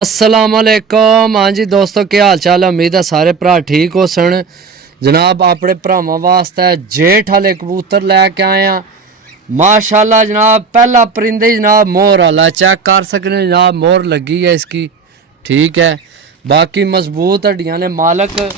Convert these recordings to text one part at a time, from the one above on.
असलामुअलैकुम। हाँ जी दोस्तों, क्या हाल चाल है? उम्मीद है सारे भरा ठीक हो सन। जनाब अपने भरावां वास्ते जेठ वाले कबूतर लैके आए हैं माशाल्लाह। जनाब पहला परिंदे जनाब मोर वाला चेक कर सकते जनाब, मोर लगी है इसकी, ठीक है। बाकी मजबूत हड्डियां ने मालक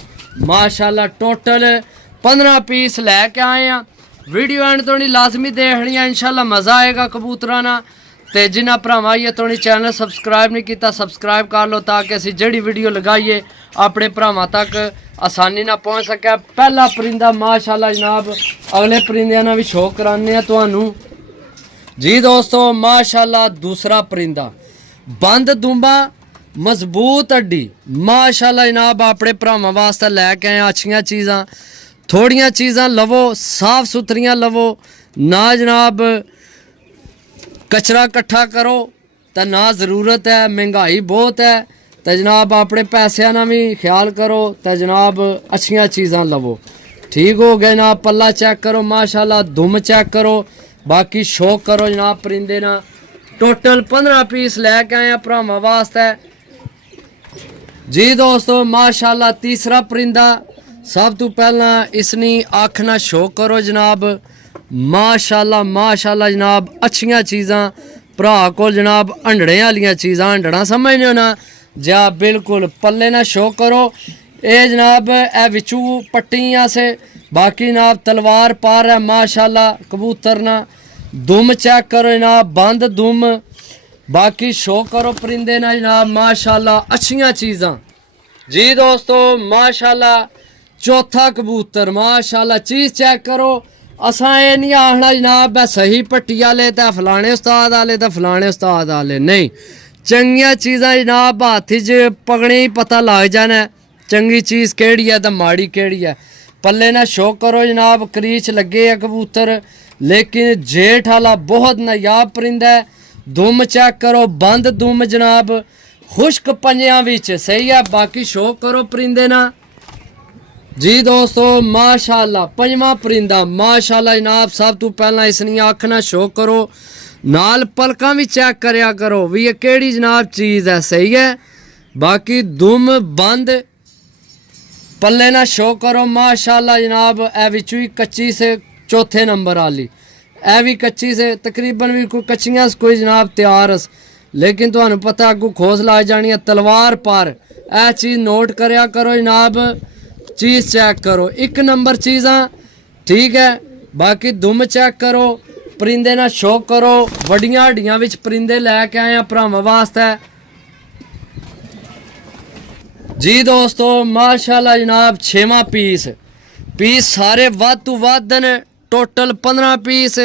माशाल्लाह। टोटल 15 पीस लैके आए हैं। वीडियो एंड तो नहीं लाजमी देखनी है, इंशाल्लाह मज़ा आएगा कबूतरा ना। तो जिन्हें भरावां ये तो चैनल सबसक्राइब नहीं किया सबसक्राइब कर लो, ताकि असी जड़ी वीडियो लगाइए अपने भरावां तक आसानी ना पहुँच सके। पहला परिंदा माशाल्लाह जनाब, अगले परिंदे ना भी शो कराने तुहानू जी दोस्तों। माशाल्लाह दूसरा परिंदा बंद दुम्बा मजबूत हड्डी माशाल्लाह जनाब, अपने भरावां वास्ते लैके आए अच्छियां चीज़ां। थोड़ियां चीज़ां लवो, साफ सुथरियां लवो ना जनाब, कचरा इकट्ठा करो तो ना ज़रूरत है। महंगाई बहुत है तो जनाब अपने पैसों का भी ख्याल करो तो जनाब अच्छियां चीज़ां लवो, ठीक हो गए जनाब। पल्ला चेक करो माशाल्लाह, दुम चेक करो, बाकी शौक करो जनाब परिंदे ना। टोटल 15 पीस लैके आए हैं भरावां वास्ते जी दोस्तों माशाल्लाह। तीसरा परिंदा सब तो पहला इसनी अख ना शो करो जनाब, माशाल्लाह माशाल्लाह जनाब। अच्छियां चीज़ां भरा को जनाब, हंडड़े वाली चीज़ां, हंडड़ा समझने हो ना जा, बिल्कुल पल्ले ना शो करो। ये जनाब ए विचू पट्टियां से, बाकी जनाब तलवार पार है माशाल्लाह कबूतर ना। दुम चेक करो जनाब, बंद दुम, बाकी शो करो परिंदे ना जनाब माशाल्लाह। अच्छियां चीज़ां जी दोस्तों माशाल्लाह। चौथा कबूतर माशाल्लाह, चीज़ चेक करो। असा ये नहीं आखना जनाब सही पट्टी वाले तो फलाने उस्ताद वाले तो फलाने उस्ताद वाले, नहीं। चंगियां चीज़ां जनाब हाथ च पकड़े ही पता लग जाना चंगी चीज़ केड़ी है तो माड़ी केड़ी है। पल्ले ना शो करो जनाब, क्रीच लगे है कबूतर, लेकिन जेठ वाला बहुत नायाब परिंदा है। दुम चेक करो, बंद दुम जनाब, खुश्क पंजियां विच सही है। बाकी शो करो परिंदे ना जी दोस्तों माशाल्लाह। पंजवा परिंदा माशाल्लाह जनाब, सब तो पहला इसनी अख ना शो करो, नाल पलकां भी चेक करया करो भी ये केड़ी जनाब चीज़ है, सही है। बाकी दुम बंद, पल्ले ना शो करो माशाल्लाह जनाब। ए विचू ही कच्ची से चौथे नंबर वाली, ए भी कच्ची से तकरीबन भी कोई कच्चियां कोई जनाब तैयार, लेकिन तुहानू पता अगू खोस ला जानी है तलवार पर। ए चीज़ नोट करया करो जनाब, चीज़ चेक करो, एक नंबर चीज़ां, ठीक है। बाकी दुम चेक करो, परिंदे ना शो करो। वड्डियां हड्डियां विच परिंदे लैके आए हैं भरावां वास्ते जी दोस्तों माशाल्लाह जनाब। छेवां पीस सारे वध तो वध न, टोटल 15 पीस।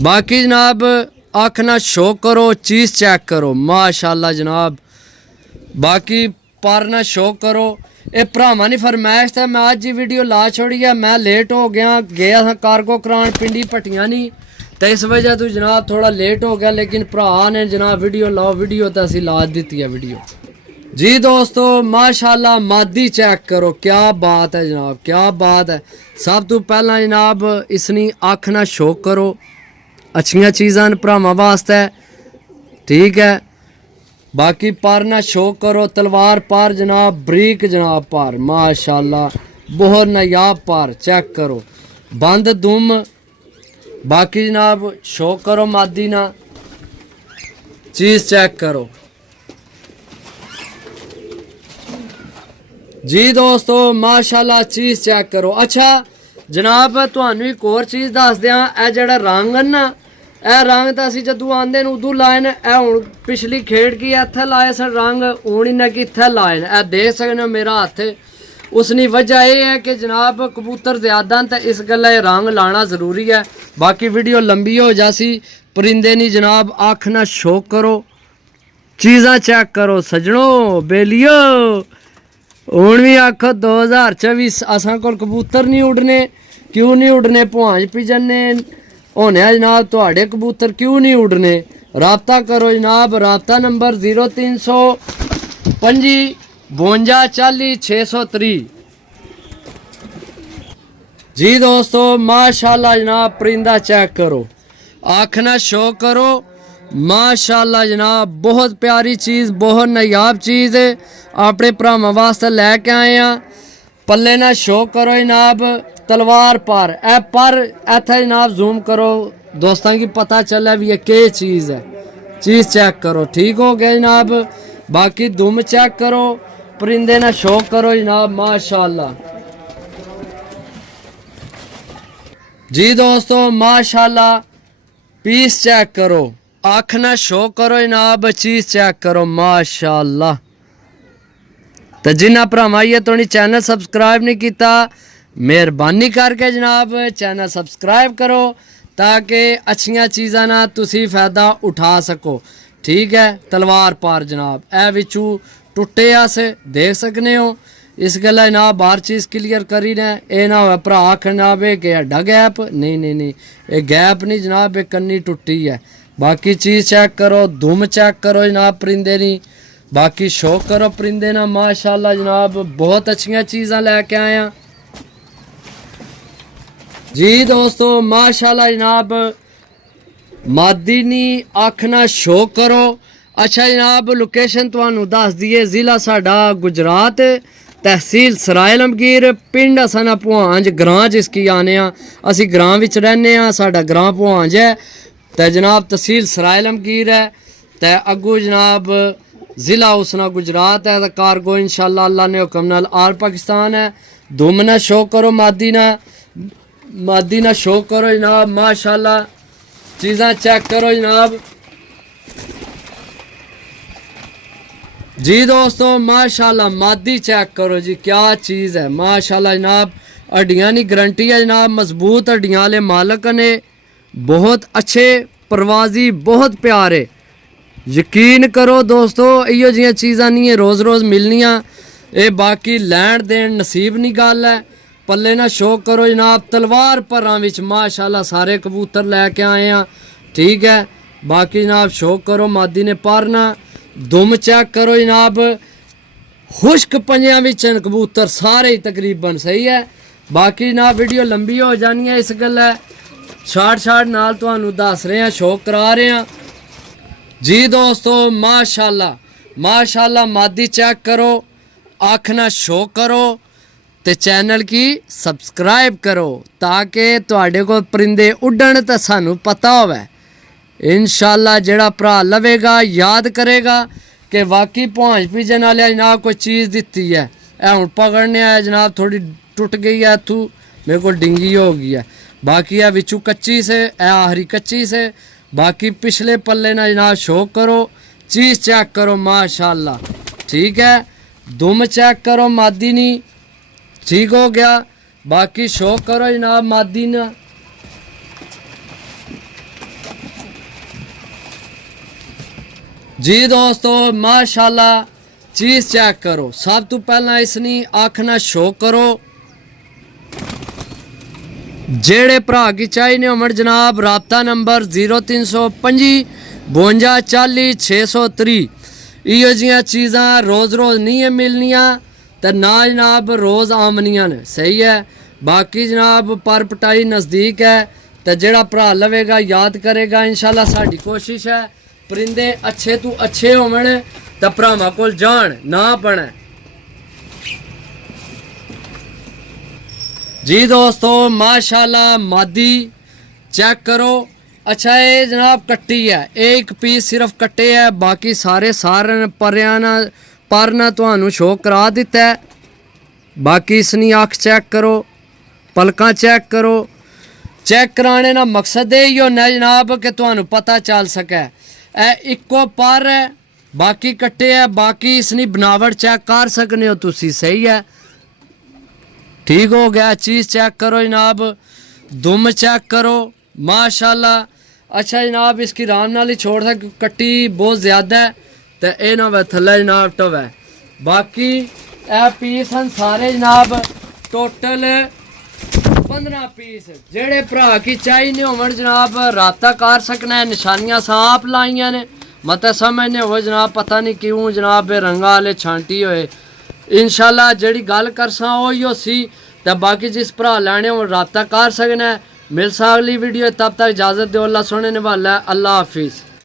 बाकी जनाब अख ना शो करो, चीज़ चेक करो माशाल्लाह जनाब। बाकी पर ना शो करो। ये भरावां दी फरमाइश था, मैं अज ही वीडियो ला छोड़ी है। मैं लेट हो गया था कारगो करान पिंडी पट्टियां नहीं, तो इस वजह तो जनाब थोड़ा लेट हो गया, लेकिन भरा ने जनाब वीडियो लाओ, वीडियो तो असी ला दी है वीडियो जी दोस्तों माशाल्लाह। मादी चेक करो, क्या बात है जनाब, क्या बात है। सब तो पहला जनाब इसनी अख ना शो करो, अच्छियां चीज़ां भरावां वास्ते, ठीक है। बाकी पर ना शो करो, तलवार पार जनाब, बरीक जनाब पार माशाल्लाह, बहुत नायाब पार चेक करो, बंद दुम। बाकी जनाब शो करो मादी ना, चीज़ चेक करो जी दोस्तों माशाल्लाह, चीज़ चेक करो। अच्छा जनाब तुहानू एक और चीज़ दस दियां, ए जेड़ा रंग है ना, ए रंग तो असी जदों आंदे उदों लाए ने। ए हुण पिछली खेड़ की इत्थे लाए सन रंग, हूँ इन्हें कि इत्थे लाए ने। ए देख सकते हो मेरा हत्थ, उसकी वजह यह है कि जनाब कबूतर ज़्यादा तो इस गल्ला रंग लाना ज़रूरी है। बाकी वीडियो लंबी हो जासी। परिंदे नहीं जनाब अख ना शो करो, चीज़ां चेक करो सजनों बेलियो। हूँ भी आखो 2024 असां कोल कबूतर नहीं उड़ने, क्यों नहीं उड़ने, भुआंज पिजने होने जनाब तुहाडे कबूतर क्यों नहीं उड़ने। राबता करो जनाब, राबता नंबर 0325 52 40 630 जी दोस्तों माशाल्लाह जनाब। परिंदा चेक करो, अख ना शो करो, माशाल्लाह जनाब, बहुत प्यारी चीज़, बहुत नायाब चीज़ है, अपने भरावां वास्ते लैके आए हैं। पल्ले ना शो करो जनाब, तलवार पर इत्थे जनाब जूम करो, दोस्तों की पता चले भी ये क्या चीज़ है। चीज़ चेक करो, ठीक हो गया जनाब। बाकी दुम चेक करो, परिंदे ना शो करो जनाब, माशाल्लाह जी दोस्तों, माशाल्लाह। पीस चेक करो, आँख ना शो करो जनाब, चीज़ चेक करो, माशाल्लाह। तो जिन्ना भरावां ये तो चैनल सबसक्राइब नहीं किया, मेहरबानी करके जनाब चैनल सबसक्राइब करो, ताकि अच्छिया चीज़ां ना तुसी फ़ायदा उठा सको, ठीक है। तलवार पार जनाब, ए विचू टुटे अस देख सकने हो, इस गल्ला जनाब हर चीज़ क्लीयर करी ने, ये ना हो भरा आखन जनाब कि हड्डा गैप, नहीं, ये गैप नहीं जनाब, ये कन्नी टुटी है। बाकी चीज़ चेक करो, धुम चेक करो जनाब परिंदे नी, बाकी शौक करो परिंदे ना, माशाल्लाह जनाब, बहुत अच्छिया चीज़ां लैके आया जी दोस्तों, माशाल्लाह जनाब। मादी नी अख ना शो करो। अच्छा जनाब, लोकेशन तुहानू दस दिए, जिला साडा गुजरात, तहसील सराय आलमगीर, पिंड असाना भुआंज, ग्रां जिसकी आने असी ग्रां विच रहने, साडा ग्रां भुआंज है, तो जनाब तहसील सराय आलमगीर है, तो अगू जनाब जिला उसना गुजरात है, तो कारगो इंशाल्लाह अल्लाह ने हुक्म नाल आल पाकिस्तान है। धुम ना शो करो, मादी ना शो करो जनाब, माशाल्लाह। चीज़ां चेक करो जनाब जी दोस्तों, माशाल्लाह। मादी चेक करो जी, क्या चीज़ है, माशाल्लाह जनाब। हड्डियां की गारंटी है जनाब, मजबूत हड्डियां वाले मालक ने, बहुत अच्छे परवाजी, बहुत प्यारे। यकीन करो दोस्तों, इो जी चीज़ां नहीं है रोज़ रोज़ मिलनियाँ, ये बाकी लैन देन नसीब नहीं गल है। पल्ले ना शो करो जनाब, तलवार परां विच माशाल्लाह सारे कबूतर लैके आए हैं, ठीक है। बाकी जनाब शो करो, मादी ने पारना। दुम चेक करो जनाब, खुश्क पंजियां विच कबूतर सारे ही तकरीबन सही है। बाकी जनाब वीडियो लंबी हो जानी है, इस गल्ला शार्ट नाल तुहानू दस रहे हैं, शो करा रहे हैं जी दोस्तों, माशाल्लाह। मादी चेक करो, अख ना शो करो, ते चैनल की सबसक्राइब करो, ताकि तुहाडे को परिंदे उड्डण ते सानू पता होवे। इंशाल्लाह जेड़ा भरा लवेगा, याद करेगा कि वाकई भौंज पिजन वाले जनाब कोई चीज़ दिती है। ए हुण पकड़ने आया जनाब, थोड़ी टुट गई है इथू, मेरे को डिंगी हो गई है। बाकी है विचू कच्ची से, ए आखरी कच्ची से। बाकी पिछले पल्ले ना जनाब शो करो, चीज़ चेक करो, माशाल्लाह, ठीक है। दुम चेक करो, मादी नी, ठीक हो गया। बाकी शो करो जनाब मादी ना, जी दोस्तों, माशाल्लाह। चीज़ चेक करो, सब तो पहला इसनी अख ना शो करो। जेड़े भरा की चाहिए होमण जनाब, राबता नंबर 0325 52 40 630। इो जियां चीज़ां रोज़ रोज़ नहीं है मिलनियाँ, तो ना जनाब रोज़ आमनियां ने, सही है। बाकी जनाब पर पटाई नज़दीक है, तो जेड़ा भरा लवेगा, याद करेगा, इंशाल्लाह साड़ी कोशिश है परिंदे अच्छे तो अच्छे होमण, तो भरावां कोल जान ना बने जी दोस्तों, माशाल्लाह। मादी चेक करो। अच्छा ये जनाब कट्टी है, एक पीस सिर्फ कट्टे है, बाकी सारे पर ना तुहानू शो करा दिता है। बाकी इसनी अख चेक करो, पलकां चेक करो। चेक कराने का मकसद यही होना जनाब कि तुहानू पता चल सके ए इको पर है, बाकी कट्टे है। बाकी इसनी बनावट चेक कर सकने हो तुसी, सही है, ठीक हो गया। चीज़ चेक करो जनाब, दुम चेक करो, माशाल्लाह। अच्छा जनाब, इसकी राम नाल ही छोड़ सा, कट्टी बहुत ज़्यादा है, तो यह ना वे थले जनाब टवे। बाकी ए पीस हैं सारे जनाब, टोटल 15 पीस। जेड़े भरा की चाहिए होमण जनाब, राबता कर सकना है। निशानियां साफ लाइया ने, मतलब समझने हो जनाब, पता नहीं क्यों जनाब रंगा वाले छांटी होए। इंशाल्लाह जेड़ी गल करसा हो सी, तो बाकी जिस भरा लैने हो राबता कर सकना है। मिल सा अगली वीडियो, तब तक इजाज़त दो, अल्लाह सोने ने वाला है, अल्लाह हाफिज़।